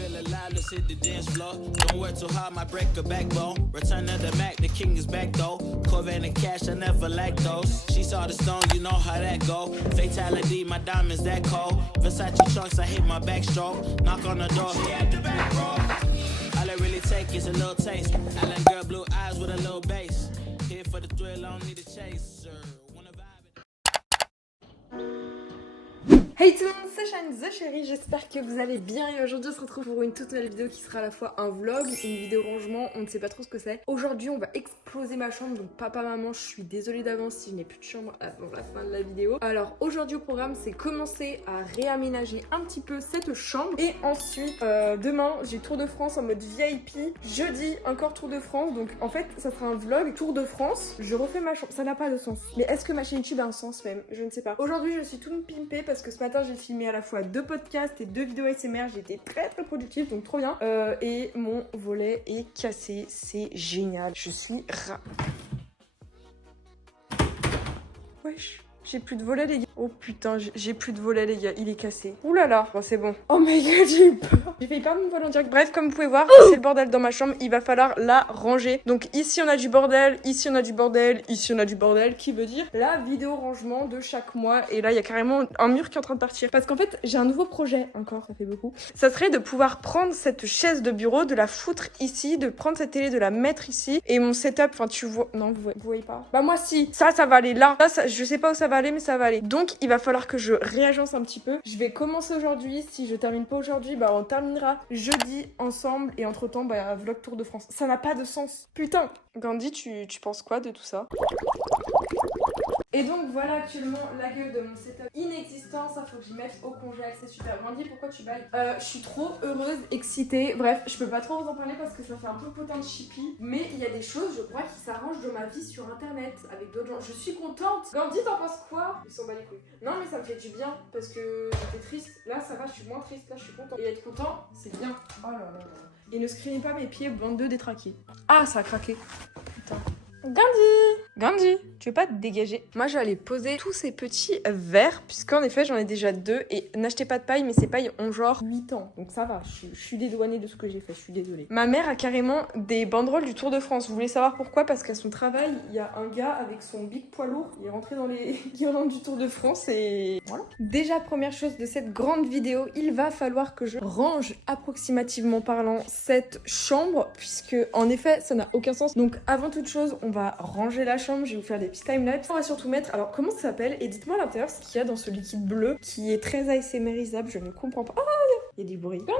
feel alive, let's hit the dance floor. Don't work too hard, my break a backbone. Return of the Mac, the king is back though. Corvette and cash, I never lack those. She saw the stone, you know how that go. Fatality, my diamonds that cold. Versace trunks, I hit my backstroke. Knock on the door, she at the back row. All I really take is a little taste. I like girl blue eyes with a little bass. Here for the thrill, I don't need a chaser. Wanna vibe? Hey tout le monde, c'est Shine the Chérie, j'espère que vous allez bien et aujourd'hui on se retrouve pour une toute nouvelle vidéo qui sera à la fois un vlog, une vidéo rangement, on ne sait pas trop ce que c'est. Aujourd'hui on va exploser ma chambre, donc papa, maman, je suis désolée d'avance si je n'ai plus de chambre avant la fin de la vidéo. Alors aujourd'hui au programme c'est commencer à réaménager un petit peu cette chambre et ensuite demain j'ai Tour de France en mode VIP, jeudi encore Tour de France, donc en fait ça sera un vlog Tour de France, je refais ma chambre, ça n'a pas de sens. Mais est-ce que ma chaîne YouTube a un sens même? Je ne sais pas. Aujourd'hui je suis toute pimpée parce que ce matin j'ai filmé à la fois 2 podcasts et 2 vidéos ASMR, j'ai été très productive donc trop bien. Et mon volet est cassé, c'est génial, je suis Wesh, j'ai plus de volet les gars. Oh putain, j'ai plus de volet les gars, il est cassé. Ouh là là, bon, c'est bon. Oh my god, j'ai eu peur. J'ai failli perdre mon volet en direct. Bref, comme vous pouvez voir, c'est le bordel dans ma chambre, il va falloir la ranger. Donc ici on a du bordel, ici on a du bordel, ici on a du bordel, qui veut dire la vidéo rangement de chaque mois. Et là, il y a carrément un mur qui est en train de partir. Parce qu'en fait, j'ai un nouveau projet, encore, ça fait beaucoup. Ça serait de pouvoir prendre cette chaise de bureau, de la foutre ici, de prendre cette télé, de la mettre ici. Et mon setup, enfin tu vois, non, vous voyez pas. Bah moi si, ça va aller là. Ça, je sais pas où ça va aller, mais ça va aller. Donc il va falloir que je réagence un petit peu. Je vais commencer aujourd'hui. Si je termine pas aujourd'hui, bah on terminera jeudi ensemble. Et entre temps, bah vlog Tour de France. Ça n'a pas de sens. Putain. Gandhi, tu penses quoi de tout ça? Et donc voilà actuellement la gueule de mon setup inexistant, ça faut que j'y mette au congèle, c'est super. Gandhi, pourquoi tu bailles? Je suis trop heureuse, excitée, bref, je peux pas trop vous en parler parce que ça fait un peu potin de chippie, mais il y a des choses, je crois, qui s'arrangent dans ma vie sur internet avec d'autres gens. Je suis contente. Gandhi, t'en penses quoi? Ils s'en bat les couilles. Non mais ça me fait du bien parce que j'étais triste, là ça va, je suis moins triste, là je suis contente. Et être content, c'est bien. Oh là là là. Et ne screenez pas mes pieds, bande de détraqués. Ah, ça a craqué. Putain. Gandhi, tu veux pas te dégager? Moi, je vais aller poser tous ces petits verres, puisqu'en effet, j'en ai déjà 2. Et n'achetez pas de paille, mais ces pailles ont genre 8 ans. Donc ça va, je suis dédouanée de ce que j'ai fait, je suis désolée. Ma mère a carrément des banderoles du Tour de France. Vous voulez savoir pourquoi? Parce qu'à son travail, il y a un gars avec son big poids lourd. Il est rentré dans les guirlandes du Tour de France et voilà. Déjà, première chose de cette grande vidéo, il va falloir que je range approximativement parlant cette chambre, puisque en effet, ça n'a aucun sens. Donc avant toute chose, on va ranger la chambre, je vais vous faire des petits timelapse. On va surtout mettre, alors comment ça s'appelle? Et dites-moi à l'intérieur ce qu'il y a dans ce liquide bleu qui est très ASMRisable, je ne comprends pas. Ah, il y a du bruit. Gandhi,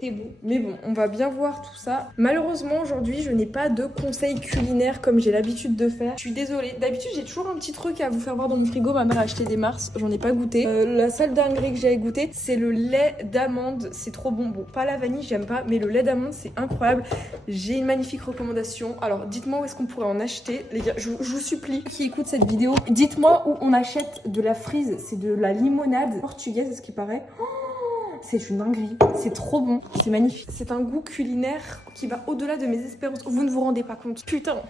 c'est beau. Mais bon, on va bien voir tout ça. Malheureusement, aujourd'hui, je n'ai pas de conseils culinaires comme j'ai l'habitude de faire. Je suis désolée. D'habitude, j'ai toujours un petit truc à vous faire voir dans mon frigo. Ma mère a acheté des Mars, j'en ai pas goûté. La seule dinguerie que j'ai goûté, c'est le lait d'amande. C'est trop bon. Bon, pas la vanille, j'aime pas, mais le lait d'amande, c'est incroyable. J'ai une magnifique recommandation. Alors, dites-moi où est-ce qu'on pourrait en acheter. Les gars, je vous supplie, qui écoute cette vidéo, dites-moi où on achète de la frise. C'est de la limonade portugaise, à ce qui paraît. Oh, c'est une dinguerie. C'est trop bon. C'est magnifique. C'est un goût culinaire qui va au-delà de mes espérances. Vous ne vous rendez pas compte. Putain.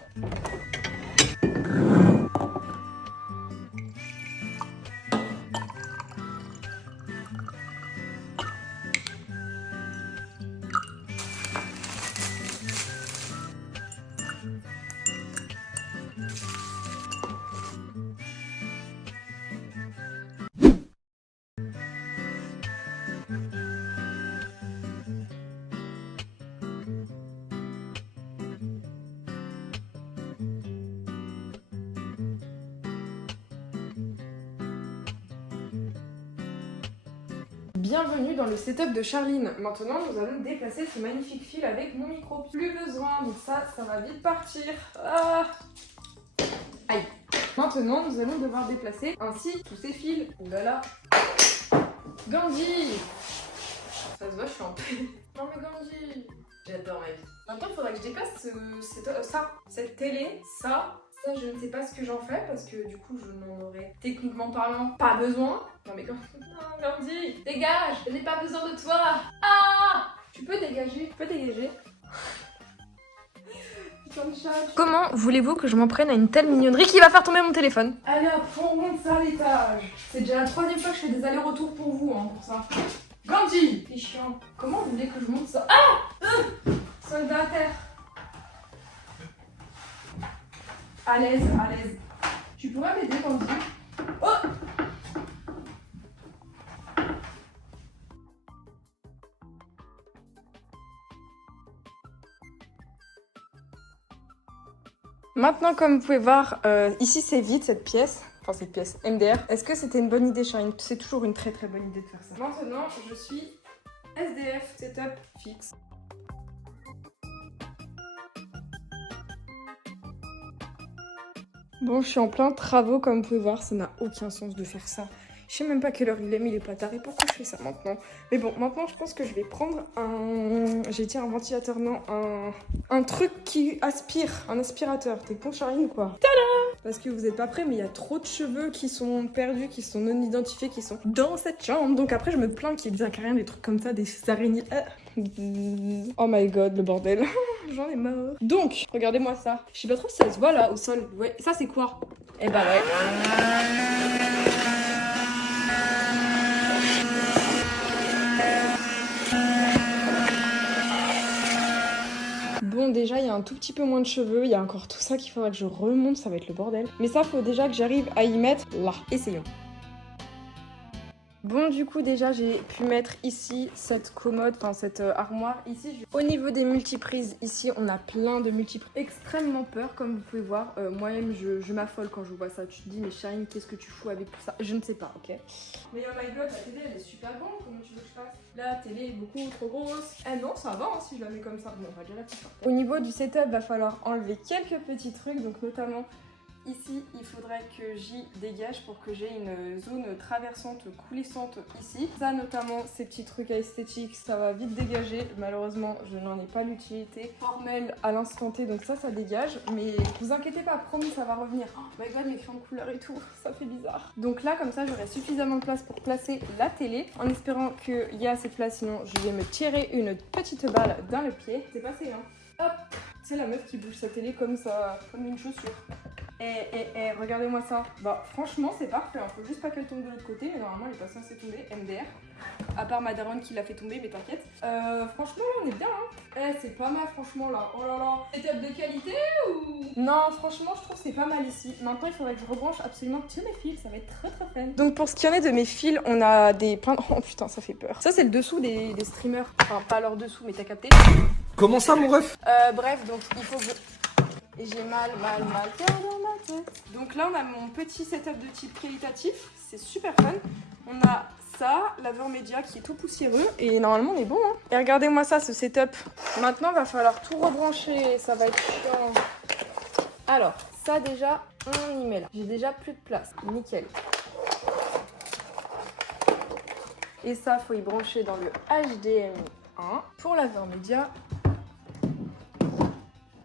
Bienvenue dans le setup de Charline. Maintenant, nous allons déplacer ce magnifique fil avec mon micro. Plus besoin, donc ça va vite partir. Ah. Aïe. Maintenant, nous allons devoir déplacer ainsi tous ces fils. Ouh là là. Gandhi. Ça se voit, je suis en paix. Non mais Gandhi. J'adore ma vie. Maintenant, il faudra que je déplace cette télé, ça, je ne sais pas ce que j'en fais parce que du coup, je n'en aurais techniquement parlant pas besoin. Non mais Gandhi, dégage, je n'ai pas besoin de toi. Ah, tu peux dégager, Putain de chat. Comment voulez-vous que je m'en prenne à une telle mignonnerie qui va faire tomber mon téléphone? Allez hop, on monte ça à l'étage. C'est déjà la 3e fois que je fais des allers-retours pour vous, hein, pour ça. Gandhi. C'est chiant. Comment vous voulez que je monte ça? Ah soldat à terre. À l'aise, à l'aise. Tu pourrais m'aider, Gandhi? Oh maintenant, comme vous pouvez voir, ici c'est vide cette pièce. Enfin, cette pièce MDR. Est-ce que c'était une bonne idée, Charine? C'est toujours une très bonne idée de faire ça. Maintenant, je suis SDF setup fixe. Bon, je suis en plein travaux, comme vous pouvez voir, ça n'a aucun sens de faire ça. Je sais même pas quelle heure il est, mais il est pas tard. Et pourquoi je fais ça maintenant? Mais bon, maintenant, je pense que je vais prendre j'ai dit un ventilateur, non, un truc qui aspire, un aspirateur. T'es con, Charline, ou quoi? Tada! Parce que vous êtes pas prêts, mais il y a trop de cheveux qui sont perdus, qui sont non identifiés, qui sont dans cette chambre. Donc après, je me plains qu'il y ait des acariens, des trucs comme ça, des araignées. Oh my god, le bordel. J'en ai marre. Donc, regardez-moi ça. Je sais pas trop si ça se voit là, au sol. Ouais, ça c'est quoi? Eh bah ouais. Bon, déjà, il y a un tout petit peu moins de cheveux. Il y a encore tout ça qu'il faudra que je remonte. Ça va être le bordel. Mais ça, faut déjà que j'arrive à y mettre là. Essayons. Bon, du coup, déjà, j'ai pu mettre ici cette commode, enfin cette armoire. Ici, au niveau des multiprises, ici, on a plein de multiprises. Extrêmement peur, comme vous pouvez voir. Moi-même, je m'affole quand je vois ça. Tu te dis, mais Charine, qu'est-ce que tu fous avec tout ça? Je ne sais pas, ok? Mais oh my god, la télé, elle est super grande. Comment tu veux que je fasse? La télé est beaucoup trop grosse. Eh non, ça va, hein, si je la mets comme ça. Bon, on va déjà la faire. Au niveau du setup, va falloir enlever quelques petits trucs, donc notamment... Ici, il faudrait que j'y dégage pour que j'ai une zone traversante, coulissante ici. Ça, notamment, ces petits trucs esthétiques, ça va vite dégager. Malheureusement, je n'en ai pas l'utilité formelle à l'instant T, donc ça dégage. Mais vous inquiétez pas, promis, ça va revenir. Oh my god, mes crayons de couleur et tout, ça fait bizarre. Donc là, comme ça, j'aurai suffisamment de place pour placer la télé, en espérant qu'il y a assez de place, sinon je vais me tirer une petite balle dans le pied. C'est passé, hein. Hop, c'est la meuf qui bouge sa télé comme ça, comme une chaussure. Regardez-moi ça. Bah franchement c'est parfait, hein. Faut juste pas qu'elle tombe de l'autre côté, mais normalement elle est pas censée tomber, MDR. À part ma daronne qui l'a fait tomber, mais t'inquiète. Franchement là on est bien, hein. C'est pas mal franchement là. Oh là là. Setup de qualité ou... Non franchement je trouve que c'est pas mal ici. Maintenant il faudrait que je rebranche absolument tous mes fils, ça va être très fun. Donc pour ce qui en est de mes fils, on a des plein... Oh putain ça fait peur. Ça c'est le dessous des streamers. Enfin pas leur dessous mais t'as capté. Comment ça mon ref? Bref donc il faut que je... Et j'ai mal cœur dans ma tête. Donc là, on a mon petit setup de type qualitatif. C'est super fun. On a ça, laveur média qui est tout poussiéreux. Et normalement, on est bon. Hein. Et regardez-moi ça, ce setup. Maintenant, il va falloir tout rebrancher. Ça va être chiant. Alors, ça déjà, on y met là. J'ai déjà plus de place. Nickel. Et ça, faut y brancher dans le HDMI 1. Pour laveur média...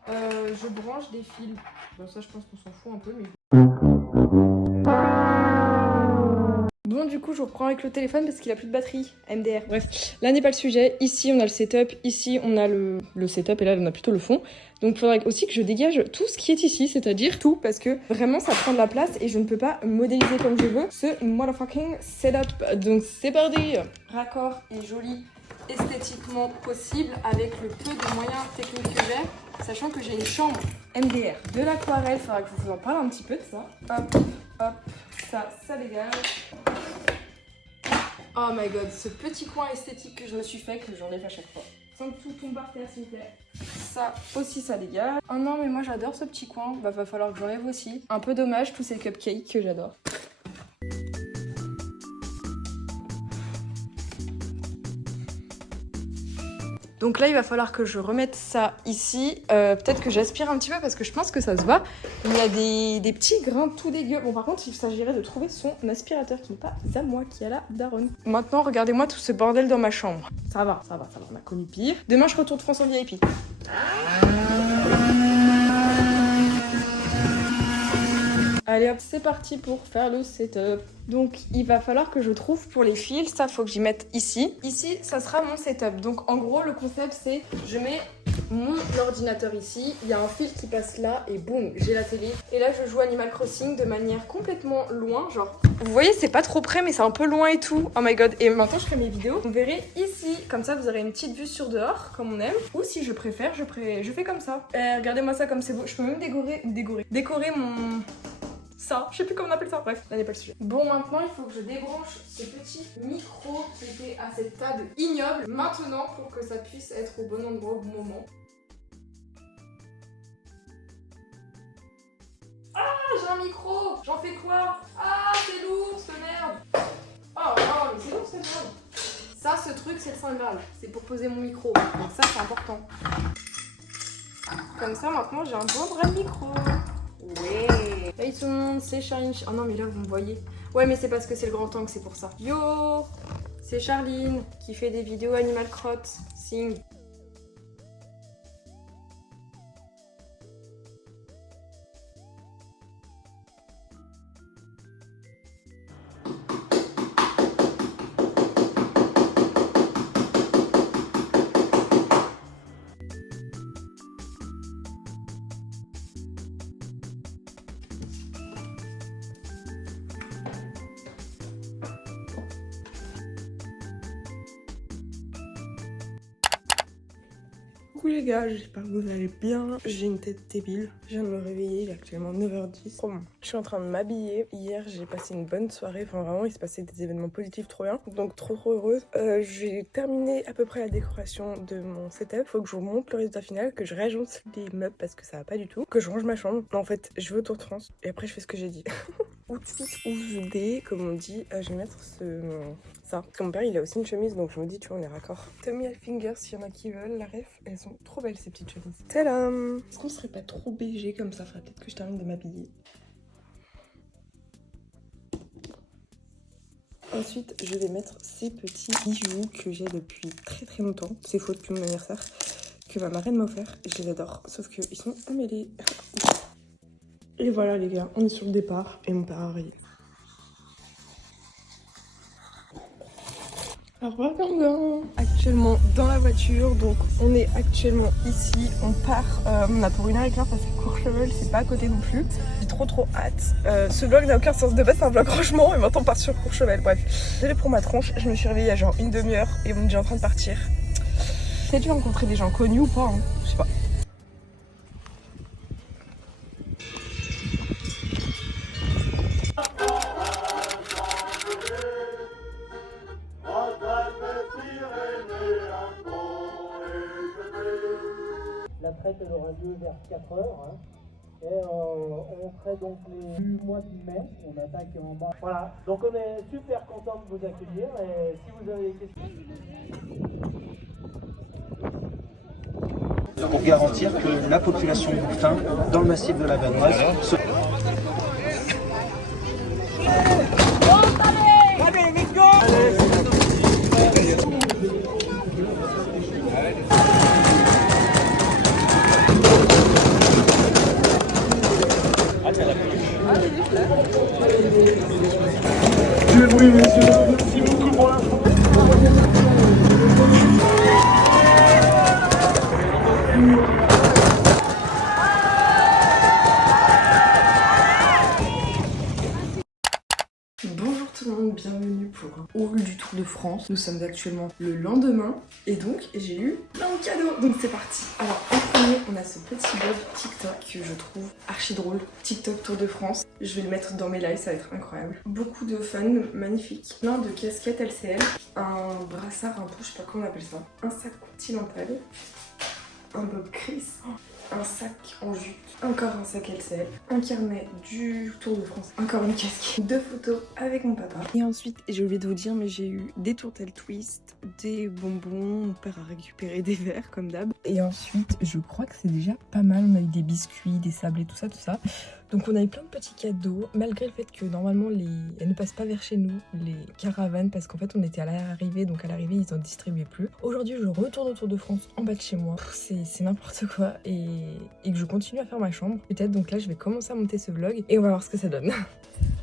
je branche des fils. Bon, ça, je pense qu'on s'en fout un peu, mais... Bon, du coup, je reprends avec le téléphone parce qu'il a plus de batterie. MDR. Bref, là n'est pas le sujet. Ici, on a le setup. Ici, on a le setup. Et là, on a plutôt le fond. Donc, il faudrait aussi que je dégage tout ce qui est ici, c'est-à-dire tout, parce que vraiment, ça prend de la place et je ne peux pas modéliser comme je veux ce motherfucking setup. Donc, c'est parti. Raccord et joli esthétiquement possible avec le peu de moyens techniques que j'ai, sachant que j'ai une chambre MDR, de l'aquarelle, il faudra que je vous en parle un petit peu de ça. Hop, hop, ça dégage. Oh my god, ce petit coin esthétique que je me suis fait, que j'enlève à chaque fois. Sans que tout tombe par terre, s'il vous plaît. Ça aussi, ça dégage. Oh non, mais moi j'adore ce petit coin, bah va falloir que j'enlève aussi. Un peu dommage, tous ces cupcakes que j'adore. Donc là, il va falloir que je remette ça ici. Peut-être que j'aspire un petit peu parce que je pense que ça se voit. Il y a des petits grains tout dégueux. Bon, par contre, il s'agirait de trouver son aspirateur qui n'est pas à moi, qui est à la daronne. Maintenant, regardez-moi tout ce bordel dans ma chambre. Ça va. On a connu pire. Demain, je retourne France en VIP. Allez hop, c'est parti pour faire le setup. Donc il va falloir que je trouve pour les fils, ça faut que j'y mette ici. Ici, ça sera mon setup. Donc en gros, le concept c'est, je mets mon ordinateur ici, il y a un fil qui passe là et boum, j'ai la télé. Et là, je joue Animal Crossing de manière complètement loin, genre... Vous voyez, c'est pas trop près, mais c'est un peu loin et tout. Oh my god. Et maintenant, je fais mes vidéos. Vous verrez ici, comme ça, vous aurez une petite vue sur dehors, comme on aime. Ou si je préfère, je fais comme ça. Regardez-moi ça comme c'est beau. Je peux même décorer mon... Ça, je sais plus comment on appelle ça, bref, là n'est pas le sujet. Bon, maintenant il faut que je débranche ce petit micro qui était à cette table ignoble maintenant pour que ça puisse être au bon endroit au bon moment. Ah, j'ai un micro! J'en fais quoi? Ah, c'est lourd, cette merde! Oh, oh, mais c'est lourd, cette merde! Ça, ce truc, c'est le Saint Graal. C'est pour poser mon micro. Donc ça, c'est important. Comme ça, maintenant, j'ai un bon vrai micro. Ouais. Hey tout le monde, c'est Charline. Oh non, mais là vous me voyez. Ouais, mais c'est parce que c'est le grand angle, c'est pour ça. Yo, c'est Charline qui fait des vidéos Animal Crossing. Coucou les gars, j'espère que vous allez bien. J'ai une tête débile. Je viens de me réveiller, il est actuellement 9h10. Trop bon. Je suis en train de m'habiller. Hier, j'ai passé une bonne soirée. Enfin, vraiment, il se passait des événements positifs trop bien. Donc, trop heureuse. J'ai terminé à peu près la décoration de mon setup. Faut que je vous montre le résultat final, que je réajoute les meubles parce que ça va pas du tout. Que je range ma chambre. Non, en fait, je vais au Tour de France et après, je fais ce que j'ai dit. Outfit ouvdé, comme on dit. Je vais mettre ça. Parce que mon père, il a aussi une chemise, donc je me dis, tu vois, on est raccord. Tommy Hilfiger, s'il y en a qui veulent, la ref, elles sont trop belles ces petites chemises. Tadam! Est-ce qu'on serait pas trop BG comme ça? Faudrait peut-être que je termine de m'habiller. Ensuite, je vais mettre ces petits bijoux que j'ai depuis très très longtemps. C'est faux depuis mon anniversaire, que ma marraine m'a offert. Je les adore, sauf qu'ils sont emmêlés. Et voilà les gars, on est sur le départ et mon père arrive. Alors voilà, actuellement dans la voiture, donc on est actuellement ici, on part, on a pour 1h15 parce que Courchevel c'est pas à côté non plus. J'ai trop hâte. Ce vlog n'a aucun sens de base, c'est un vlog franchement, et maintenant on part sur Courchevel, bref. Désolée pour ma tronche, je me suis réveillée il y a genre une demi-heure et on est déjà en train de partir. Peut-être dû rencontrer des gens connus ou pas, hein, je sais pas. La traite elle aura lieu vers 4h. Hein. Et on ferait donc du mois de mai. On attaque en bas. Voilà, donc on est super content de vous accueillir. Et si vous avez des questions. Pour garantir que la population bouffin dans le massif de la Vanoise se... Oui, messieurs, merci beaucoup pour l'info. Bonjour tout le monde, bienvenue pour un haul du Tour de France. Nous sommes actuellement le lendemain et donc j'ai eu plein de cadeaux. Donc c'est parti. Alors en premier, on a ce petit bug TikTok que je trouve archi drôle. TikTok Tour de France. Je vais le mettre dans mes lives, ça va être incroyable. Beaucoup de fun, magnifique. Plein de casquettes LCL. Un brassard un peu, je sais pas comment on appelle ça. Un sac continental. Un Bob Chris. Un sac en jute, encore un sac LCL, un carnet du Tour de France, encore une casquette, 2 photos avec mon papa. Et ensuite, j'ai oublié de vous dire, mais j'ai eu des tourtelles twist, des bonbons, mon père a récupéré des verres comme d'hab. Et ensuite, je crois que c'est déjà pas mal, on a eu des biscuits, des sablés, tout ça. Donc on a eu plein de petits cadeaux, malgré le fait que normalement elles ne passent pas vers chez nous, les caravanes, parce qu'en fait on était à l'arrivée, donc à l'arrivée ils en distribuaient plus. Aujourd'hui je retourne autour de France en bas de chez moi, c'est n'importe quoi, et que je continue à faire ma chambre. Peut-être, donc là je vais commencer à monter ce vlog et on va voir ce que ça donne.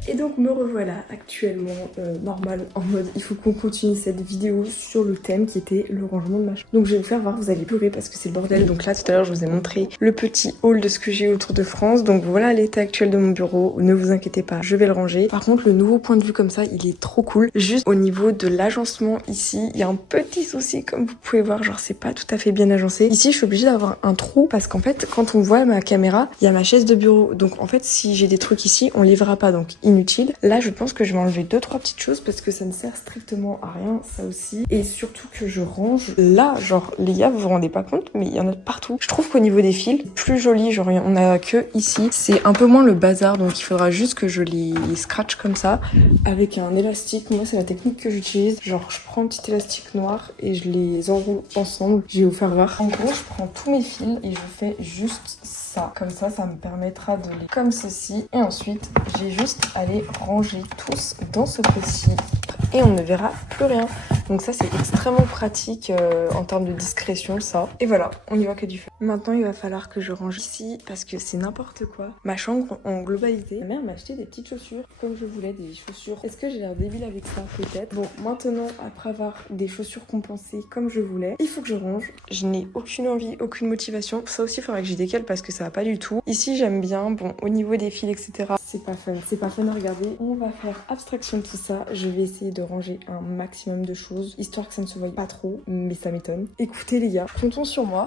Et donc me revoilà actuellement normal, en mode il faut qu'on continue cette vidéo sur le thème qui était le rangement de ma chambre. Donc je vais vous faire voir, vous allez pleurer parce que c'est le bordel. Donc là tout à l'heure je vous ai montré le petit haul de ce que j'ai autour de France. Donc voilà l'état actuel de mon bureau, ne vous inquiétez pas, je vais le ranger. Par contre le nouveau point de vue comme ça il est trop cool. Juste au niveau de l'agencement ici, il y a un petit souci comme vous pouvez voir, genre c'est pas tout à fait bien agencé. Ici je suis obligée d'avoir un trou parce qu'en fait quand on voit ma caméra, il y a ma chaise de bureau. Donc en fait si j'ai des trucs ici on les verra pas, donc inutile. Là je pense que je vais enlever 2-3 petites choses parce que ça ne sert strictement à rien, ça aussi. Et surtout que je range là, genre les gars vous vous rendez pas compte mais il y en a partout. Je trouve qu'au niveau des fils, plus joli, genre on a que ici. C'est un peu moins le bazar, donc il faudra juste que je les scratch comme ça avec un élastique. Moi c'est la technique que j'utilise, genre je prends un petit élastique noir et je les enroule ensemble. Je vais vous faire voir. En gros je prends tous mes fils et je fais juste ça. Comme ça me permettra de les comme ceci. Et ensuite, j'ai juste à les ranger tous dans ce petit et on ne verra plus rien. Donc ça, c'est extrêmement pratique en termes de discrétion, ça. Et voilà, on y voit que du feu. Maintenant, il va falloir que je range ici parce que c'est n'importe quoi. Ma chambre en globalité. Ma mère m'a acheté des petites chaussures comme je voulais, des chaussures. Est-ce que j'ai l'air débile avec ça? Peut-être. Bon, maintenant, après avoir des chaussures compensées comme je voulais, il faut que je range. Je n'ai aucune envie, aucune motivation. Ça aussi, il faudra que j'y décale parce que ça va pas du tout. Ici, j'aime bien. Bon, au niveau des fils, etc. C'est pas fun. C'est pas fun à regarder. On va faire abstraction de tout ça. Je vais essayer de ranger un maximum de choses, histoire que ça ne se voie pas trop, mais ça m'étonne. Écoutez les gars, comptons sur moi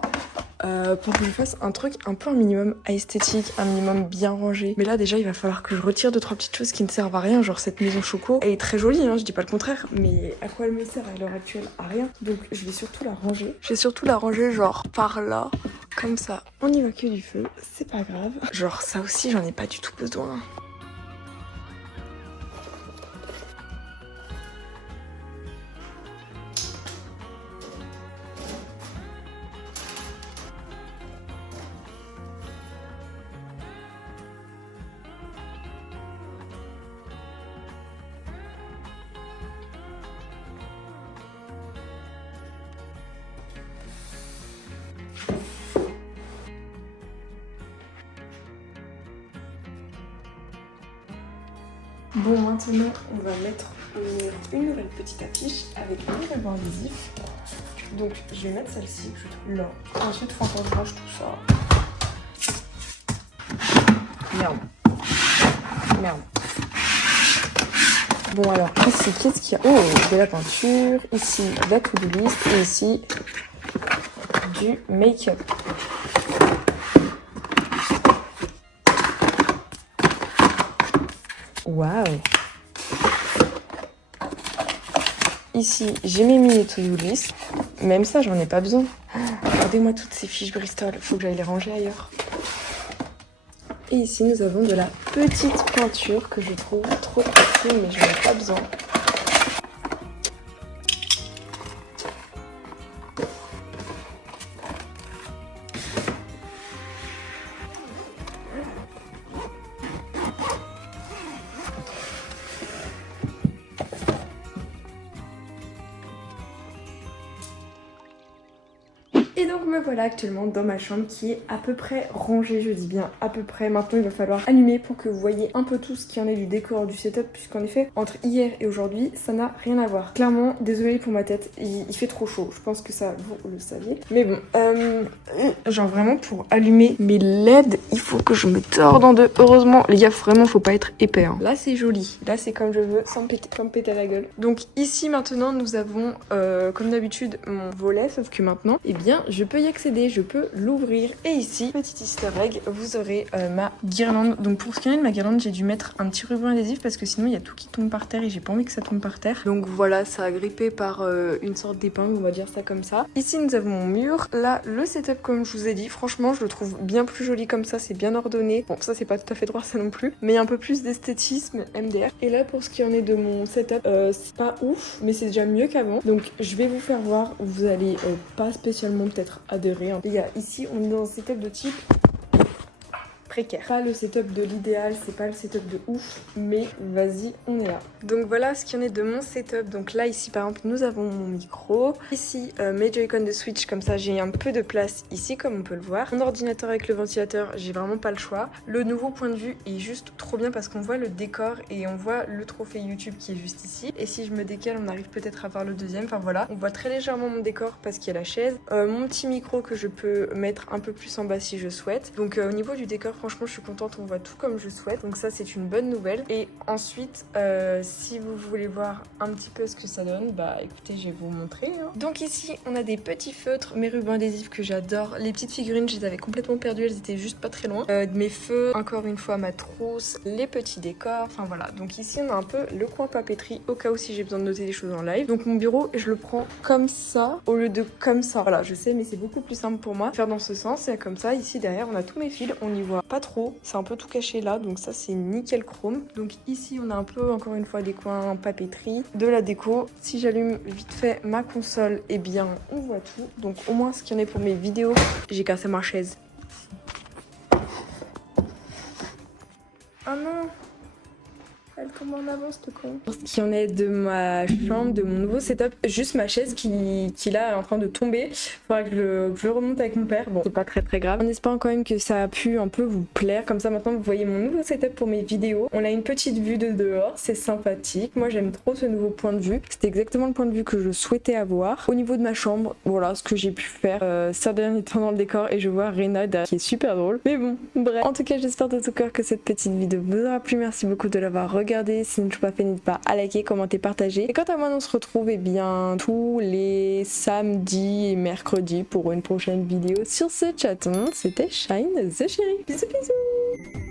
pour que je fasse un truc un peu un minimum esthétique, un minimum bien rangé. Mais là déjà il va falloir que je retire 2-3 petites choses qui ne servent à rien, genre cette maison choco. Elle est très jolie, hein, je dis pas le contraire, mais à quoi elle me sert à l'heure actuelle? À rien. Donc je vais surtout la ranger. Je vais surtout la ranger genre par là, comme ça. On y va que du feu, c'est pas grave. Genre ça aussi j'en ai pas du tout besoin. Bon, maintenant, on va mettre une nouvelle petite affiche avec un nouvel bord adhésif. Donc, je vais mettre celle-ci, je trouve là. Ensuite, il faut encore que je range tout ça. Merde. Merde. Bon, alors, ici, qu'est-ce qu'il y a? Oh, de la peinture. Ici, la to-do list. Et ici, du make-up. Waouh! Ici, j'ai mes mini to-do list. Même ça, j'en ai pas besoin. Regardez-moi toutes ces fiches Bristol. Faut que j'aille les ranger ailleurs. Et ici, nous avons de la petite peinture que je trouve trop cool, mais j'en ai pas besoin. Et donc me voilà actuellement dans ma chambre qui est à peu près rangée, je dis bien à peu près. Maintenant il va falloir allumer pour que vous voyez un peu tout ce qui en est du décor, du setup, puisqu'en effet entre hier et aujourd'hui ça n'a rien à voir. Clairement, désolée pour ma tête, il fait trop chaud, je pense que ça vous le saviez. Mais bon, genre vraiment pour allumer mes LED, il faut que je me torde en deux. Heureusement les gars, vraiment faut pas être épais, hein. Là c'est joli, là c'est comme je veux, sans me péter à la gueule. Donc ici maintenant nous avons comme d'habitude mon volet, sauf que maintenant, eh bien je peux y accéder, je peux l'ouvrir. Et ici, petit easter egg, vous aurez ma guirlande. Donc pour ce qui est de ma guirlande, j'ai dû mettre un petit ruban adhésif parce que sinon il y a tout qui tombe par terre et j'ai pas envie que ça tombe par terre. Donc voilà, ça a grippé par une sorte d'épingle, on va dire ça comme ça. Ici nous avons mon mur. Là, le setup comme je vous ai dit, franchement je le trouve bien plus joli comme ça, c'est bien ordonné. Bon ça c'est pas tout à fait droit ça non plus, mais un peu plus d'esthétisme MDR. Et là pour ce qui en est de mon setup, c'est pas ouf, mais c'est déjà mieux qu'avant. Donc je vais vous faire voir, vous allez pas spécialement peut-être adhérer. Les gars, ici on est dans un setup de type précaire. Pas le setup de l'idéal, c'est pas le setup de ouf, mais vas-y, on est là. Donc voilà ce qu'il y en est de mon setup. Donc là ici par exemple nous avons mon micro, ici mes Joy-Con de Switch, comme ça j'ai un peu de place ici comme on peut le voir. Mon ordinateur avec le ventilateur, j'ai vraiment pas le choix. Le nouveau point de vue est juste trop bien parce qu'on voit le décor et on voit le trophée YouTube qui est juste ici. Et si je me décale, on arrive peut-être à voir le deuxième. Enfin voilà, on voit très légèrement mon décor parce qu'il y a la chaise. Mon petit micro que je peux mettre un peu plus en bas si je souhaite. Donc au niveau du décor, franchement je suis contente, on voit tout comme je souhaite. Donc ça c'est une bonne nouvelle. Et ensuite, si vous voulez voir un petit peu ce que ça donne, bah écoutez, je vais vous montrer. Donc ici on a des petits feutres, mes rubans adhésifs que j'adore. Les petites figurines, je les avais complètement perdues, elles étaient juste pas très loin. Mes feux, encore une fois ma trousse, les petits décors, enfin voilà. Donc ici on a un peu le coin papeterie au cas où si j'ai besoin de noter des choses en live. Donc mon bureau, je le prends comme ça au lieu de comme ça. Voilà, je sais, mais c'est beaucoup plus simple pour moi de faire dans ce sens. Et comme ça, ici derrière on a tous mes fils, on n'y voit pas trop, c'est un peu tout caché là, donc ça c'est nickel chrome. Donc ici on a un peu encore une fois des coins papeterie, de la déco. Si j'allume vite fait ma console, et bien on voit tout. Donc au moins ce qu'il y en a pour mes vidéos. J'ai cassé ma chaise. Ah non, elle tombe en avant cette con. Ce qu'il y en est de ma chambre, de mon nouveau setup, juste ma chaise qui là est en train de tomber. Faudra que je le remonte avec mon père. Bon, c'est pas très grave. En espérant quand même que ça a pu un peu vous plaire. Comme ça maintenant vous voyez mon nouveau setup pour mes vidéos. On a une petite vue de dehors, c'est sympathique. Moi j'aime trop ce nouveau point de vue. C'était exactement le point de vue que je souhaitais avoir. Au niveau de ma chambre, voilà ce que j'ai pu faire. Sardine étant dans le décor et je vois Rena derrière qui est super drôle. Mais bon, bref. En tout cas j'espère de tout cœur que cette petite vidéo vous aura plu. Merci beaucoup de l'avoir regardée. Si ce n'est pas fait, n'hésitez pas à liker, commenter, partager. Et quant à moi, on se retrouve tous les samedis et mercredis pour une prochaine vidéo sur ce chaton. C'était Shine the Chérie. Bisous bisous.